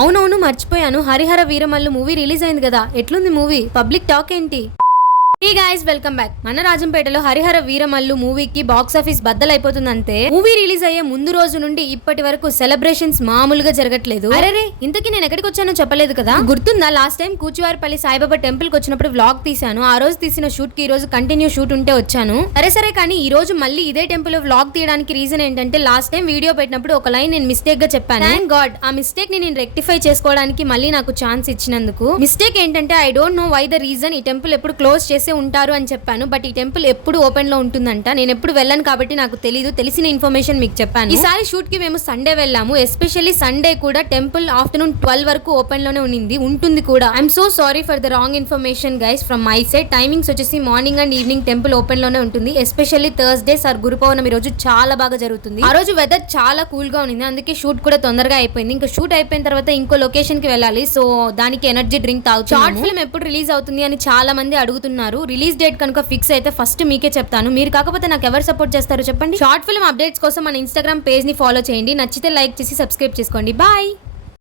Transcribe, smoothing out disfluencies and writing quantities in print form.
అవునవును మర్చిపోయాను, Harihara Veeramallu movie release అయింది కదా, ఎట్లుంది మూవీ? పబ్లిక్ టాక్ ఏంటి? Hey guys, welcome back. మన రాజంపేటలో హరిహర వీరమల్లు మూవీకి బాక్స్ ఆఫీస్ బద్దలైపోతుందంటే మూవీ రిలీజ్ అయ్యే ముందు రోజు నుండి ఇప్పటి వరకు సెలబ్రేషన్స్ మామూలుగా జరగట్లేదు. అరే ఇంతకీ నేను ఎక్కడికి వచ్చానో చెప్పలేదు కదా, గుర్తుందా? లాస్ట్ టైం కూచివారిపల్లి సాయిబాబా టెంపుల్ కి వచ్చినప్పుడు వ్లాగ్ తీసాను. ఆ రోజు తీసిన షూట్ కి ఈ రోజు కంటిన్యూ షూట్ ఉంటే వచ్చాను. సరే కానీ ఈ రోజు మళ్ళీ ఇదే టెంపుల్ లో వ్లాగ్ తీయడానికి రీజన్ ఏంటంటే, లాస్ట్ టైం వీడియో పెట్టినప్పుడు ఒక లైన్ నేను మిస్టేక్ గా చెప్పాను. థాంక్ గాడ్ ఆ మిస్టేక్ ని నేను రెక్టిఫై చేసుకోవడానికి మళ్ళీ నాకు ఛాన్స్ ఇచ్చినందుకు. మిస్టేక్ ఏంటంటే, I don't know why the reason ఈ టెంపుల్ ఎప్పుడు క్లోజ్ చేసి ఉంటారు అని చెప్పాను. బట్ ఈ టెంపుల్ ఎప్పుడు ఓపెన్ లో ఉంటుందంట. నేను ఎప్పుడు వెళ్ళను కాబట్టి నాకు తెలియదు, తెలిసిన ఇన్ఫర్మేషన్ మీకు చెప్పాను. ఈసారి షూట్ కి మేము సండే వెళ్ళాము. ఎస్పెషల్లీ సండే కూడా టెంపుల్ ఆఫ్టర్నూన్ 12 వరకు ఓపెన్ లోనే ఉంటుంది కూడా. I'm so sorry for the wrong information guys from my side. Timings వచ్చేసి morning and evening temple open లోనే ఉంటుంది. Especially Thursday sir Guru Purnima రోజు చాలా బాగా జరుగుతుంది. ఆ రోజు వెదర్ చాలా కూల్ గా ఉంది, అందుకే షూట్ కూడా తొందరగా అయిపోయింది. ఇంకా షూట్ అయిపోయిన తర్వాత ఇంకో లొకేషన్ కి వెళ్ళాలి. సో దానికి ఎనర్జీ డ్రింక్ తాగుతాను. షార్ట్ ఫిల్మ్ ఎప్పుడు రిలీజ్ అవుతుంది అని చాలా మంది అడుగుతున్నారు. రిలీజ్ డేట్ కనుక ఫిక్స్ అయితే ఫస్ట్ మీకే చెప్తాను. మీరు కాకపోతే నాకు ఎవరు సపోర్ట్ చేస్తారో చెప్పండి. షార్ట్ ఫిల్మ్ అప్డేట్స్ కోసం మన ఇన్స్టాగ్రామ్ పేజ్ ని ఫాలో చేయండి. నచ్చితే లైక్ చేసి సబ్స్క్రైబ్ చేసుకోండి. బాయ్.